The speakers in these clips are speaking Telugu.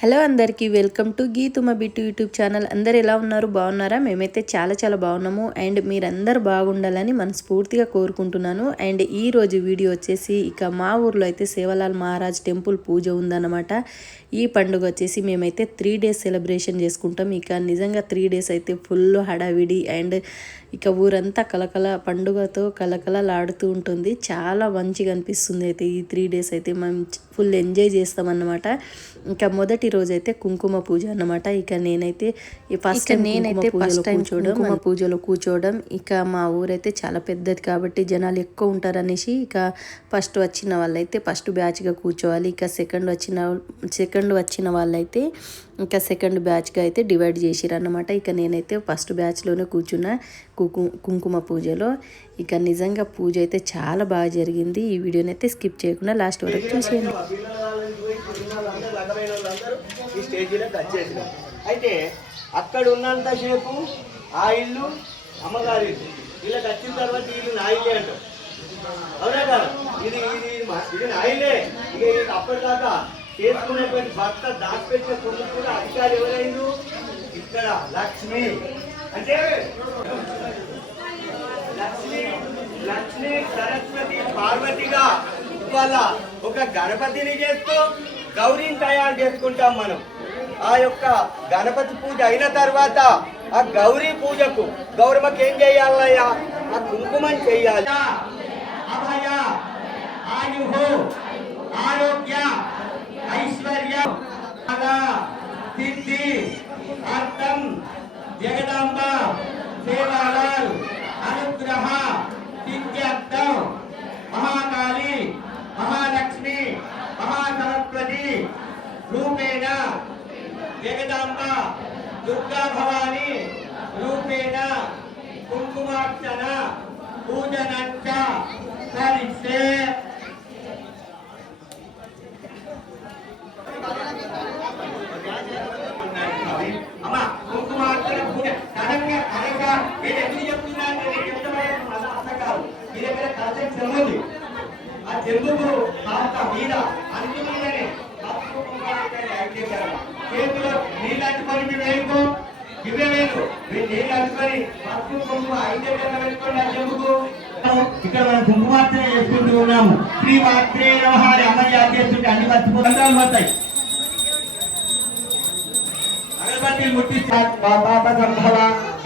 హలో అందరికీ welcome to Geethuma Bittu YouTube channel. అందరు ఎలా ఉన్నారు? బాగున్నారా? మేమైతే చాలా బాగున్నాము. అండ్ మీరందరూ బాగుండాలని మనస్ఫూర్తిగా కోరుకుంటున్నాను. అండ్ ఈరోజు వీడియో వచ్చేసి ఇక మా ఊర్లో అయితే సేవలాల్ మహారాజ్ టెంపుల్ పూజ ఉందన్నమాట. ఈ పండుగ వచ్చేసి మేమైతే 3 days సెలబ్రేషన్ చేసుకుంటాం. ఇక నిజంగా 3 days అయితే ఫుల్ హడావిడి అండ్ ఇక ఊరంతా కలకల పండుగతో కలకలలాడుతూ ఉంటుంది. చాలా మంచిగా అనిపిస్తుంది. అయితే ఈ 3 days అయితే మేము ఫుల్ ఎంజాయ్ చేస్తామన్నమాట. ఇంకా మొదటి రోజు అయితే కుంకుమ పూజ అన్నమాట. ఇక నేనైతే ఫస్ట్ టైం కుంకుమ పూజలో కూర్చోవడం. ఇక మా ఊరైతే చాలా పెద్దది కాబట్టి జనాలు ఎక్కువ ఉంటారనేసి ఇక ఫస్ట్ వచ్చిన వాళ్ళైతే ఫస్ట్ బ్యాచ్గా కూర్చోవాలి. ఇక సెకండ్ వచ్చిన వాళ్ళైతే ఇంకా సెకండ్ బ్యాచ్గా అయితే డివైడ్ చేసిరు అన్నమాట. ఇక నేనైతే ఫస్ట్ బ్యాచ్లోనే కూర్చున్న కుంకుమ పూజలో. ఇక నిజంగా పూజ అయితే చాలా బాగా జరిగింది. ఈ వీడియోని అయితే స్కిప్ చేయకుండా లాస్ట్ వరకు చూసేయండి. ఈ స్టేజీలోకి వచ్చేసినాం. అయితే అక్కడ ఉన్నంతసేపు ఆ ఇల్లు అమ్మగారి ఇల్లు, వీళ్ళకి వచ్చిన తర్వాత ఇల్లు నా ఇల్లే అంటారు. అవునా కదా? ఇది ఇది ఇది నా ఇల్లే. ఇక అప్పటిదాకా చేసుకునేటువంటి భర్త దాచిపెట్టిన కొడుకు కూడా అధికారి ఎవరైంది ఇక్కడ? లక్ష్మి. అంటే లక్ష్మి సరస్వతి పార్వతిగా ఇవాళ ఒక గణపతిని చేస్తూ గౌరీని తయారు చేసుకుంటాం మనం. ఆ యొక్క గణపతి పూజ అయిన తర్వాత ఆ గౌరీ పూజకు గౌరమ్మకి ఏం చేయాలయ్యా? ఆ కుంకుమని చెయ్యాలి. అభయ ఆయుహు ఆరోగ్య ఐశ్వర్య సిద్ధి అర్థం జగదాంబ సేవాలాల్ అనుగ్రహ సిద్ధ్యర్థం మహాకాళి మహాలక్ష్మి మహాసరస్వతి రూపేణ జగదాంబ దుర్గా భవాని రూపేణ కుంకుమార్చన పూజనంచ కరిస్తే అమ్మా కుంకుమార్చన పూజ కనంగా కనంగా నేను ఎందుకు చెప్తున్నాను? మీ దగ్గర కలసం చెందుంది. ఆ చెందుకు కాస్త మీద అన్ని మీదనే చేతిలో నీళ్ళు అట్టుకొని మీ వేలుకో ఇవే వేలు మీరు నీళ్ళు అట్టుకొని పసుపు కుంకుమ 5 పెట్టుకోండి. ఆ చెందుకు ఇక్కడ మనం కుంకుమార్చన చేసుకుంటూ ఉన్నాము. శ్రీ మాత్రే నమః అమ్మయ్య చేస్తుంటే అన్ని మర్చిపోతాలు పోతాయి. అగరబత్తిలు ముట్టిస్తా పాప సంభవ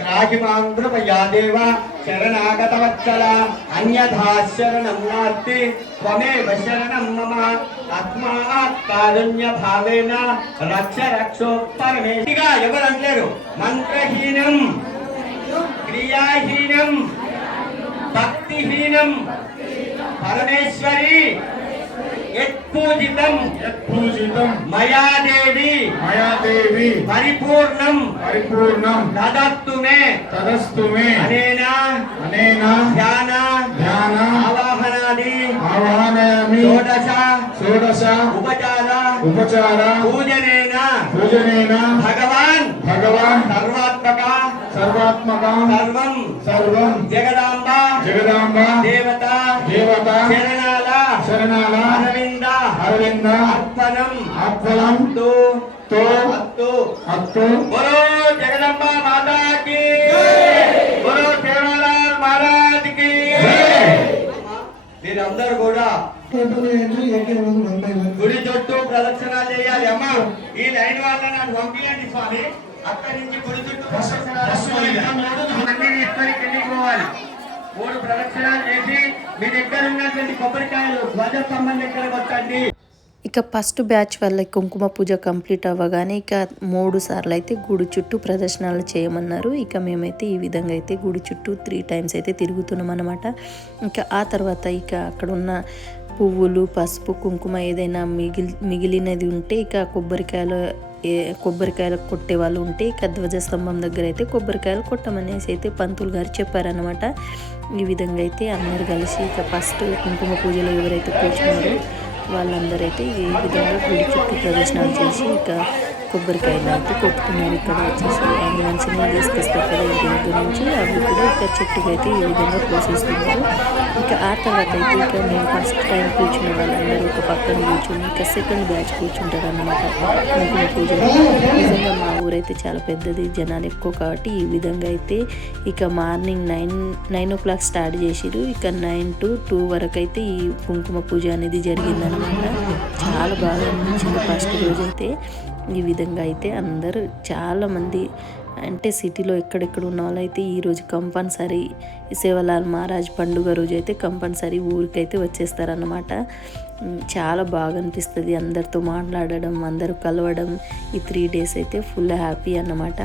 రాగిమాంధ్రమయాదేవ శరణాగతవత్సల అన్యథా శరణం నాస్తి త్వమేవ శరణం మమ తస్మాత్ కారుణ్య భావేన రక్ష రక్షో పరమేశిగా. ఎవరు అంటారు? మంత్రహీనం క్రియాహీనం భక్తిహీనం పరమేశ్వరి యత్పూజితం మయాదేవి పరిపూర్ణం తదస్తు మే అనేనా ధ్యాన ఆవాహనాది షోడశ ఉపచార పూజనేన భగవాన్ సర్వాత్మక సర్వం జగదాంబ దేవత శరణాల అరవింద అర్పణం తో బోలో జగదంబ మాతా కీ బోలో సేవాలాల్ మహారాజ్ కీ. మీరందరూ కూడా గుడి చుట్టూ ప్రదక్షిణ చేయాలి. అమ్మ ఈ లైన్ వల్ల నాకు పంపించండి స్వామి. అక్కడి నుంచి గుడి చుట్టూ కిందికి పోవాలి. 3 ప్రదక్షిణాలు చేసి మీ దగ్గర ఉన్నటువంటి కొబ్బరికాయలు ధ్వజస్తంభం దగ్గర వచ్చండి. ఇక ఫస్ట్ బ్యాచ్ వల్ల కుంకుమ పూజ కంప్లీట్ అవ్వగానే ఇక 3 సార్లు అయితే గుడి చుట్టూ ప్రదర్శనలు చేయమన్నారు. ఇక మేమైతే ఈ విధంగా అయితే గుడి చుట్టూ 3 times అయితే తిరుగుతున్నాం అన్నమాట. ఇంకా ఆ తర్వాత ఇక అక్కడ ఉన్న పువ్వులు పసుపు కుంకుమ ఏదైనా మిగిలినది ఉంటే ఇక కొబ్బరికాయలు కొట్టే వాళ్ళు ఉంటే ఇక ధ్వజస్తంభం దగ్గర అయితే కొబ్బరికాయలు కొట్టమనేసి అయితే పంతులు గారు చెప్పారనమాట. ఈ విధంగా అయితే అందరు కలిసి ఇక ఫస్ట్ కుంకుమ పూజలో ఎవరైతే కూర్చున్నారో వాళ్ళందరూ అయితే ఈ విధంగా గుడి చుట్టూ ప్రదర్శనలు చేసి ఇక కొబ్బరికాయలు అయితే కొట్టుకున్నారు. ఇక్కడ వచ్చేసి అండ్ మంచినీళ్ళు తీసుకొస్తారు కదా ఇంటి దగ్గర నుంచి, అవి కూడా ఇక చెట్టుకు అయితే ఈ విధంగా పోసేస్తున్నారు. ఇక ఆ తర్వాత అయితే ఇక మేము ఫస్ట్ టైం కూర్చున్న వాళ్ళందరూ ఒక పక్కన కూర్చుని ఇక సెకండ్ బ్యాచ్ కూర్చుంటారు అన్నమాట కుంకుమ పూజలు. నిజంగా మా ఊరైతే చాలా పెద్దది, జనాలు ఎక్కువ కాబట్టి ఈ విధంగా అయితే ఇక మార్నింగ్ 9 స్టార్ట్ చేసిరు. ఇక 9 to 2 వరకు అయితే ఈ కుంకుమ పూజ అనేది జరిగిందనమాట. చాలా బాగా అనిపించింది ఫస్ట్ రోజు అయితే. ఈ విధంగా అయితే అందరూ చాలామంది అంటే సిటీలో ఎక్కడెక్కడ ఉన్న వాళ్ళు అయితే ఈరోజు కంపల్సరీ సేవలాల్ మహారాజ్ పండుగ రోజు అయితే కంపల్సరీ ఊరికైతే వచ్చేస్తారన్నమాట. చాలా బాగా అనిపిస్తుంది అందరితో మాట్లాడడం, అందరూ కలవడం. ఈ 3 days అయితే ఫుల్ హ్యాపీ అన్నమాట.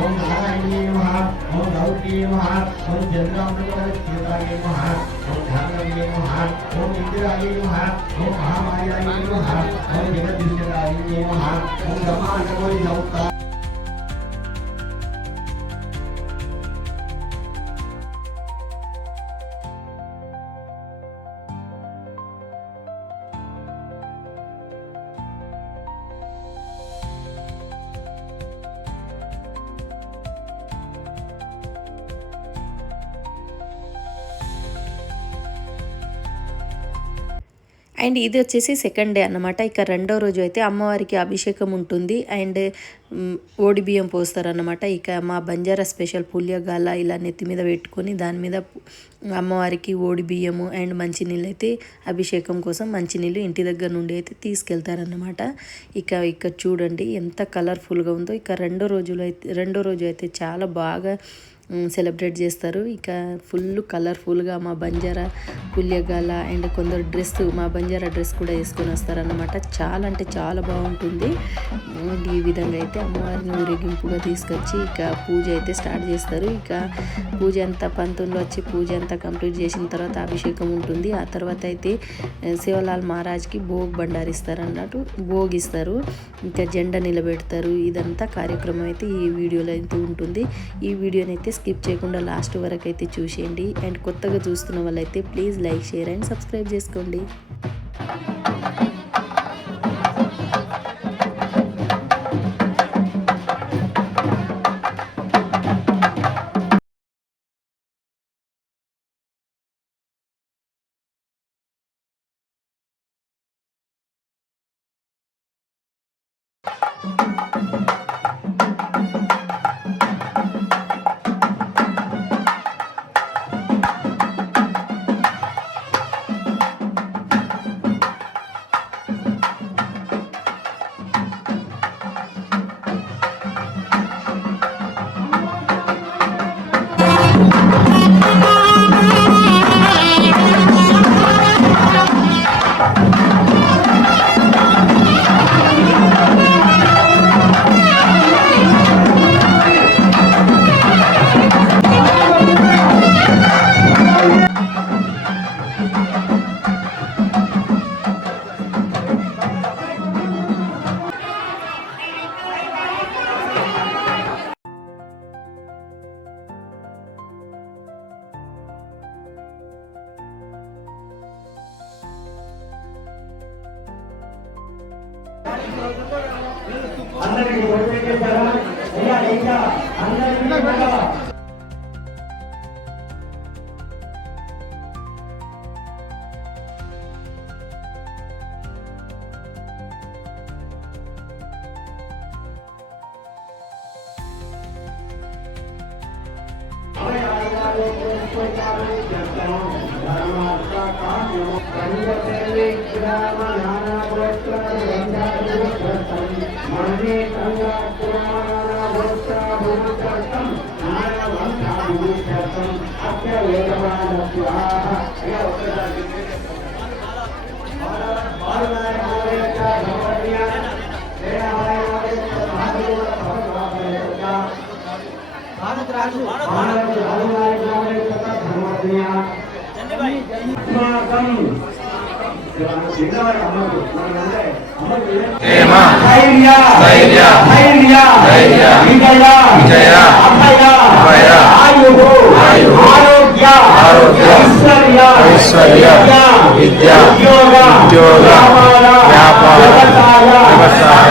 ओम नारायणी नमः ओम गौरी नमः ओम चंद्रामृतवत्सुताय नमः ओम ध्यानवे नमः ओम इंदिराय नमः ओम महामायाय नमः ओम जगदीश्वराय नमः ओम ब्रह्मांडकोटि समुत्ताय అండ్ ఇది వచ్చేసి సెకండ్ డే అన్నమాట. ఇక రెండో రోజు అయితే అమ్మవారికి అభిషేకం ఉంటుంది అండ్ ఓడి బియ్యం పోస్తారన్నమాట. ఇక మా బంజారా స్పెషల్ పులియగాల ఇలా నెత్తి మీద పెట్టుకొని దాని మీద అమ్మవారికి ఓడి బియ్యము అండ్ మంచినీళ్ళు అయితే అభిషేకం కోసం మంచినీళ్ళు ఇంటి దగ్గర నుండి అయితే తీసుకెళ్తారన్నమాట. ఇక చూడండి ఎంత కలర్ఫుల్గా ఉందో. ఇక రెండో రోజు అయితే చాలా బాగా సెలబ్రేట్ చేస్తారు. ఇక ఫుల్ కలర్ఫుల్గా మా బంజారా పుల్యగాల అండ్ కొందరు మా బంజారా డ్రెస్ కూడా వేసుకొని వస్తారన్నమాట. చాలా అంటే చాలా బాగుంటుంది. ఈ విధంగా అయితే అమ్మవారిని ఊరేగింపుగా తీసుకొచ్చి ఇక పూజ అయితే స్టార్ట్ చేస్తారు. ఇక పూజ అంతా పంతుల్లో వచ్చి పూజ అంతా కంప్లీట్ చేసిన తర్వాత అభిషేకం ఉంటుంది. ఆ తర్వాత అయితే సేవలాల్ మహారాజ్కి భోగ్ బండారిస్తారు అన్నట్టు, భోగిస్తారు. ఇంకా జెండా నిలబెడతారు. ఇదంతా కార్యక్రమం అయితే ఈ వీడియోలో అయితే ఉంటుంది. ఈ వీడియోని అయితే స్కిప్ చేయకుండా లాస్ట్ వరకు అయితే చూసేయండి. అండ్ కొత్తగా చూస్తున్న వాళ్ళైతే please like, share and subscribe చేసుకోండి. అందరికీ వచ్చేసారా అయ్యా ఇంకా అందరికీ కూడా ఐశ్వర్య విద్య ఉద్యోగ వ్యాపార వ్యవసాయ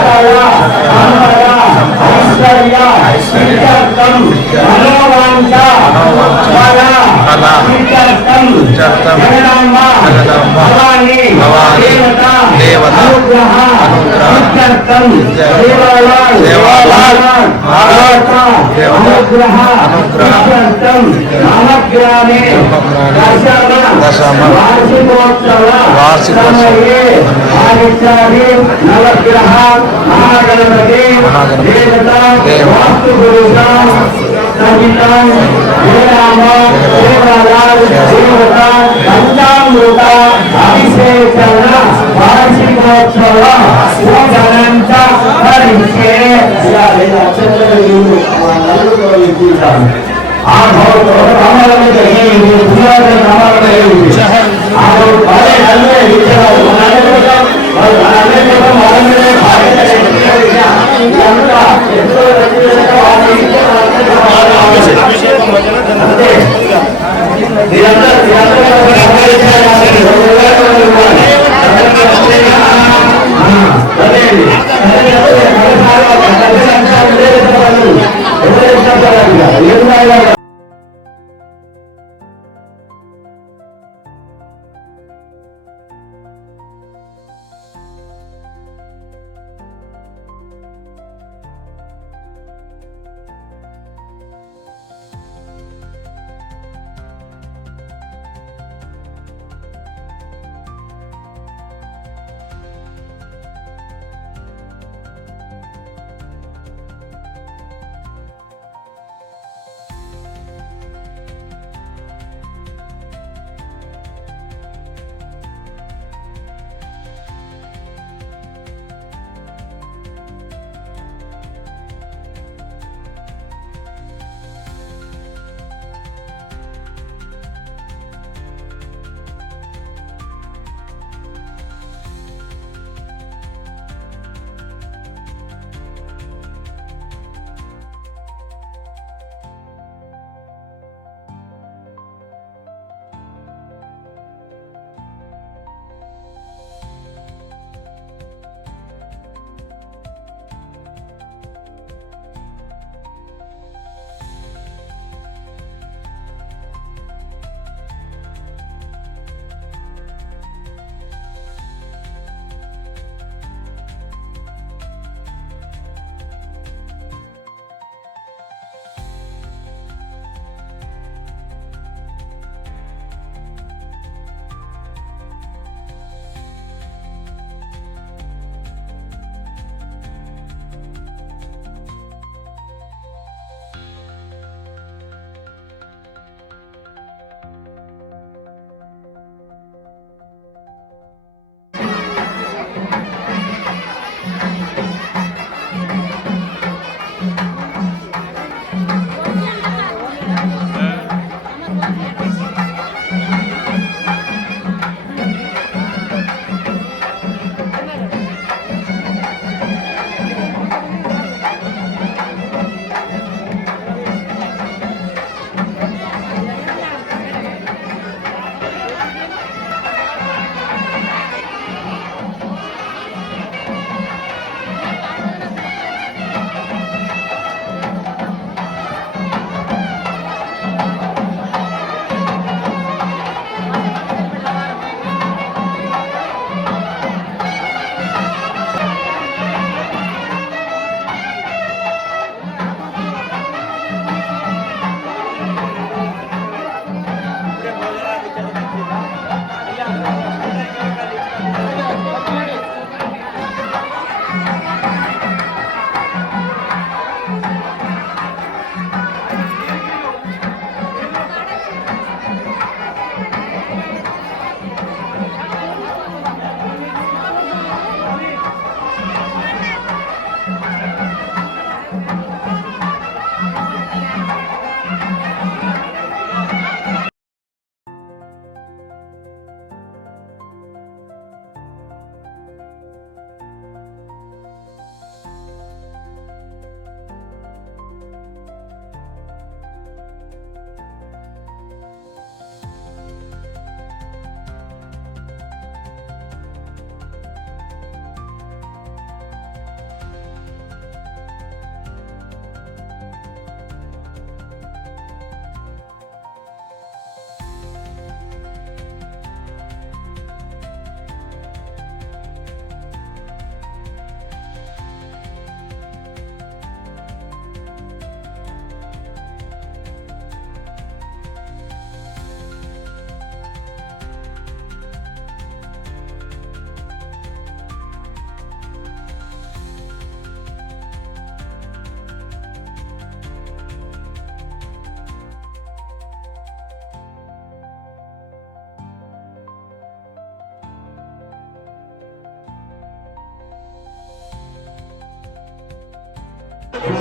భవాని దేవత దశమ వార్షికోత్సవ నవగ్రహ మహాగణపతి దేవ అభిషేకరణ వార్షికోత్సవ పూజనంత హరిషే ఆ భౌతో రామాలయ भगवान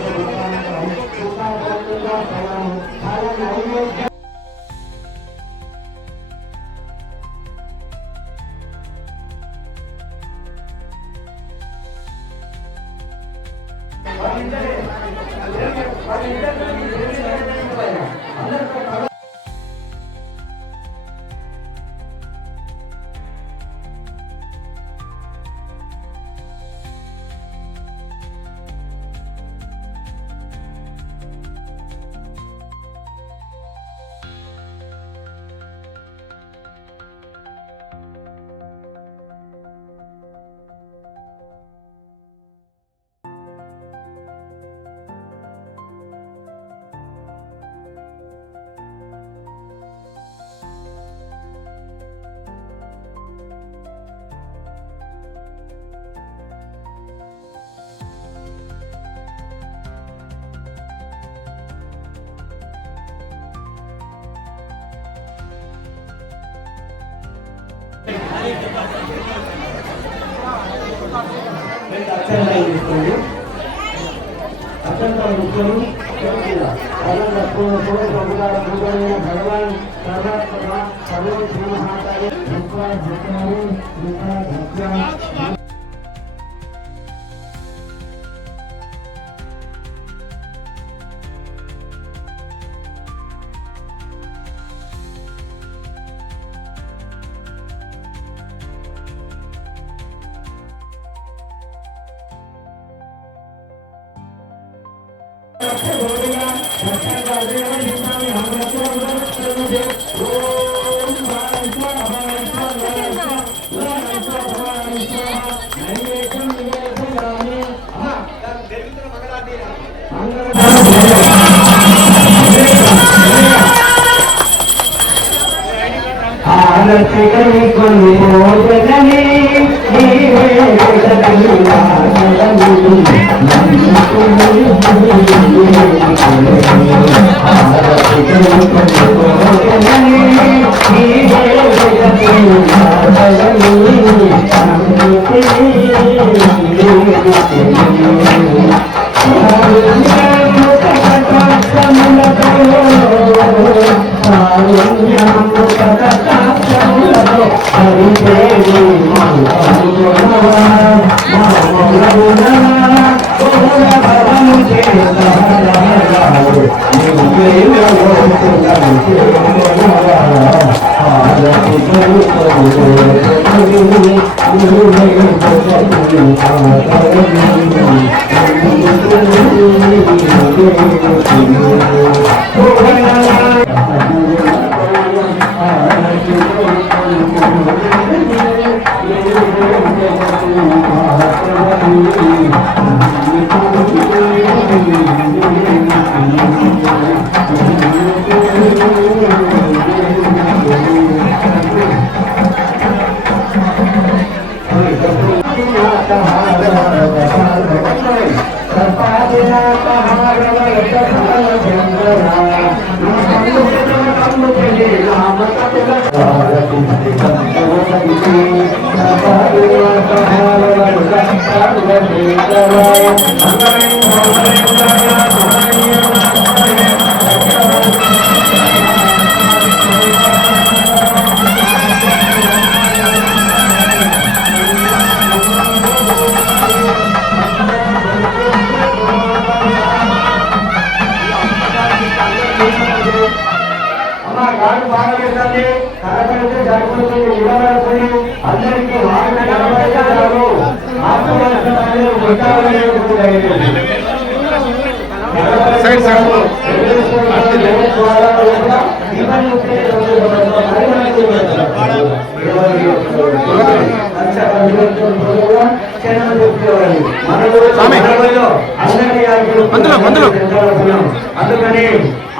అందుకని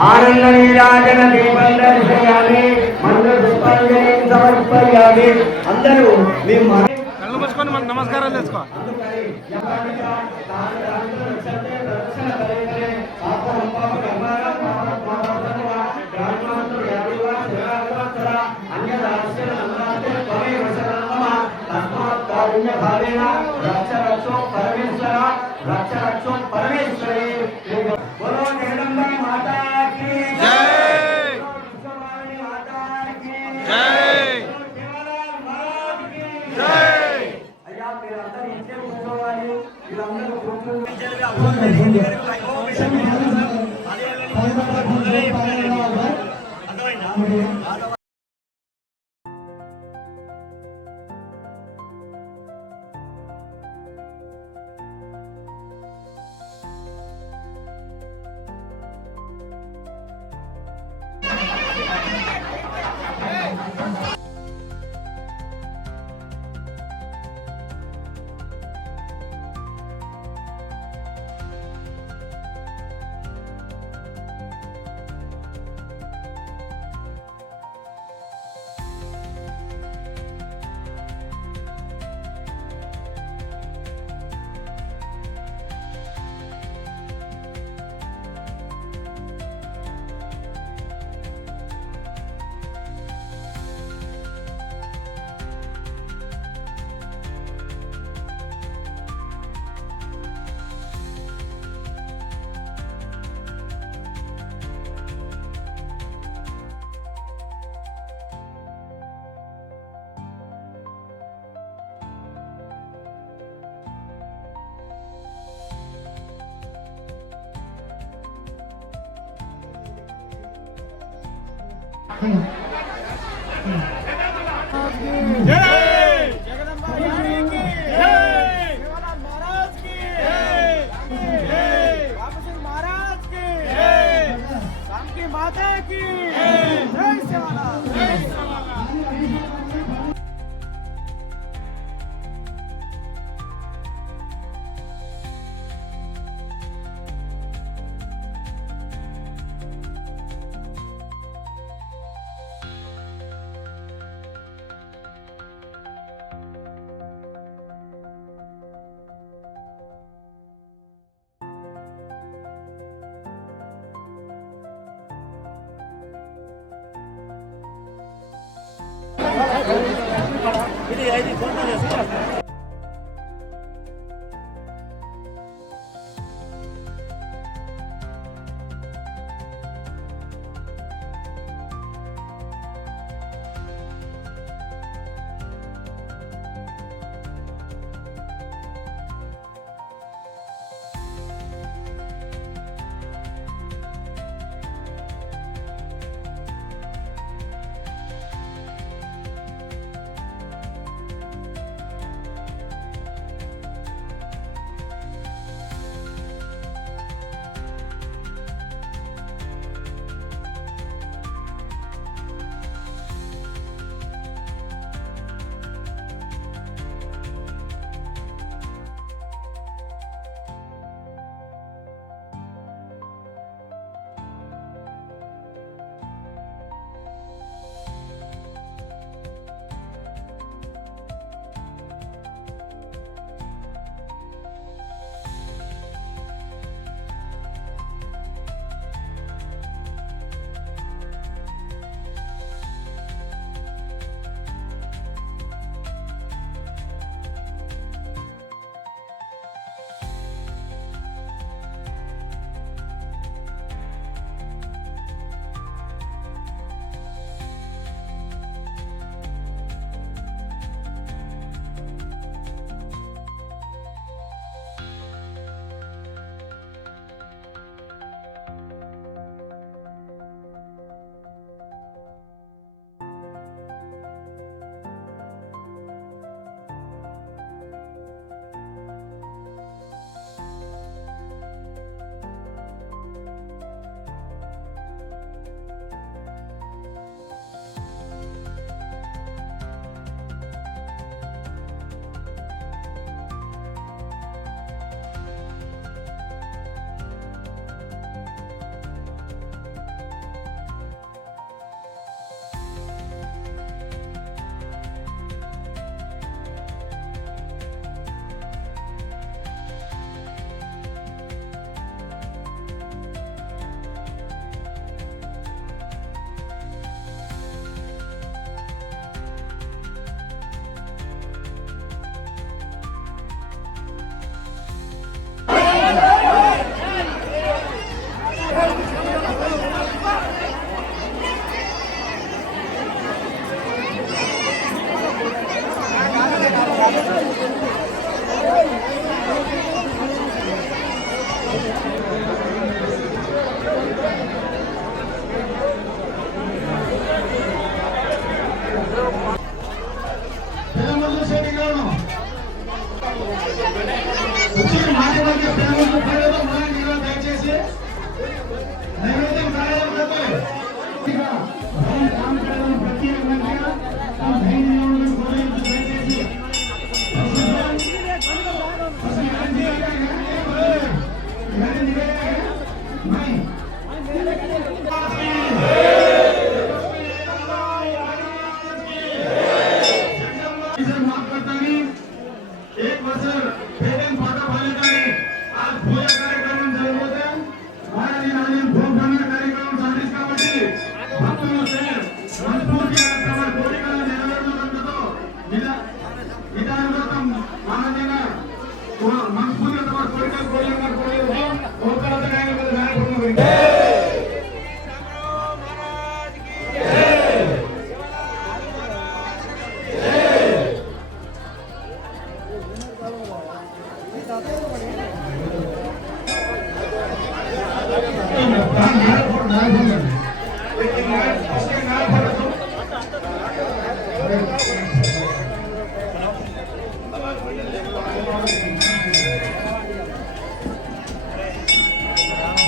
ఆనంద నీరాజన దీపం దర్శయామి మంగళ పుష్పాంజలి సమర్పయామి. అందరూ మీ కళ్ళు మూసుకొని మన నమస్కారాలు చేసుకో. రక్ష రక్షో పరమేశ్వర అర్థమైందా? దయచేసి నైవేద్యం కావాలి ప్రత్యేకంగా దయచేసి एक वर्षर भेटन पाटा बालिकांनी आज पूजा कार्यक्रम जरगबोते महाराज नानी भोग बनने कार्यक्रम साधीस కాబట్టి భక్తులు మనస్ఫూర్తిగా తమ కోరికలను నెరవేర్చుకుంటూ విధానంలో మహారాజైన మనస్ఫూర్తిగా తమ కోరికలు కోరుకుంటూ కోరుకుంటూ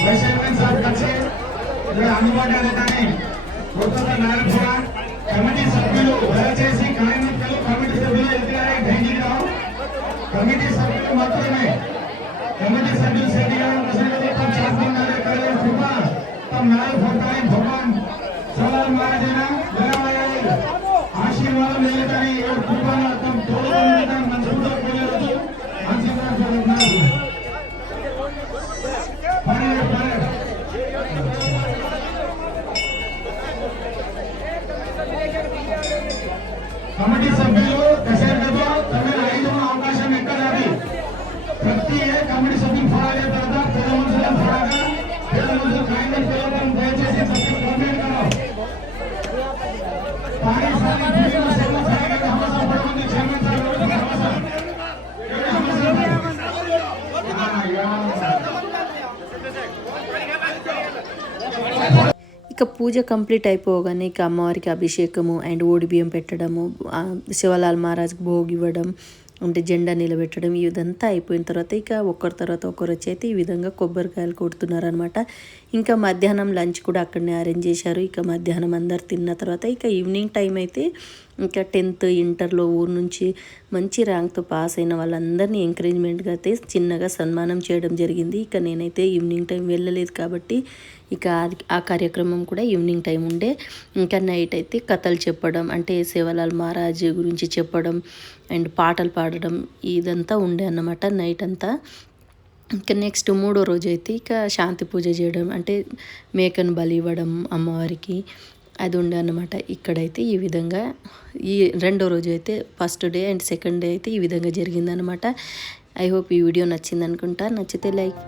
వైశాఖన్ సార్ కలిసి అందుబాటులో లేదని కొత్త నాయకుల కమిటీ సభ్యులు దయచేసి కార్యకర్తలు కమిటీ సభ్యులు ఎదురాయి ధైర్యంగా కమిటీ సభ్యులు మాత్రమే कमेटी सभी सेडिया मसले तम चाहते हैं करे कृपा तम नाय भगवान भगवान सलाम महाराजना दयामय आशीर्वाद मिलतानी और कृपा तम तोड़ तम मंजूर करे तो आशीर्वाद करना पारे कमेटी सभ्युలు దశరథతో తమ ఐదవ అవకాశం ఎక్కడాలి ప్రతి కమిటీ సభ్యులు ఫాలో తర్వాత పెద్ద మనుషులను ఫాలోగా పెద్ద మనుషులు కాంగ్రెస్ పిల్లలను దయచేసి ప్రతి కంప్లైంట్ కరో పాకిస్తాన్ పూర్ణ సేవ సహాయక హమస పడమంది క్షమించాలి ఇక పూజ కంప్లీట్ అయిపోగానే ఇక అమ్మవారికి అభిషేకము అండ్ ఓడి బియ్యం పెట్టడము, శివలాల్ మహారాజ్కి భోగి ఇవ్వడం, అంటే జెండా నిలబెట్టడం, ఇదంతా అయిపోయిన తర్వాత ఇక ఒకరి తర్వాత ఒకరు వచ్చి అయితే ఈ విధంగా కొబ్బరికాయలు కొడుతున్నారనమాట. ఇంకా మధ్యాహ్నం లంచ్ కూడా అక్కడనే అరేంజ్ చేశారు. ఇక మధ్యాహ్నం అందరు తిన్న తర్వాత ఇక ఈవినింగ్ టైం అయితే ఇంకా 10th ఇంటర్లో ఊరు నుంచి మంచి ర్యాంక్తో పాస్ అయిన వాళ్ళందరినీ ఎంకరేజ్మెంట్గా అయితే చిన్నగా సన్మానం చేయడం జరిగింది. ఇక నేనైతే ఈవినింగ్ టైం వెళ్ళలేదు కాబట్టి ఇక ఆ కార్యక్రమం కూడా ఈవినింగ్ టైం ఉండే. ఇంకా నైట్ అయితే కథలు చెప్పడం, అంటే శివలాల్ మహారాజ్ గురించి చెప్పడం అండ్ పాటలు పాడడం ఇదంతా ఉండే అన్నమాట నైట్ అంతా. ఇంకా నెక్స్ట్ 3వ రోజు అయితే ఇక శాంతి పూజ చేయడం, అంటే మేకను బలి ఇవ్వడం అమ్మవారికి, అది ఉండే అన్నమాట. ఇక్కడైతే ఈ విధంగా ఈ 2వ రోజు అయితే first day and second day అయితే ఈ విధంగా జరిగిందనమాట. ఐ హోప్ ఈ వీడియో నచ్చింది అనుకుంటా. నచ్చితే లైక్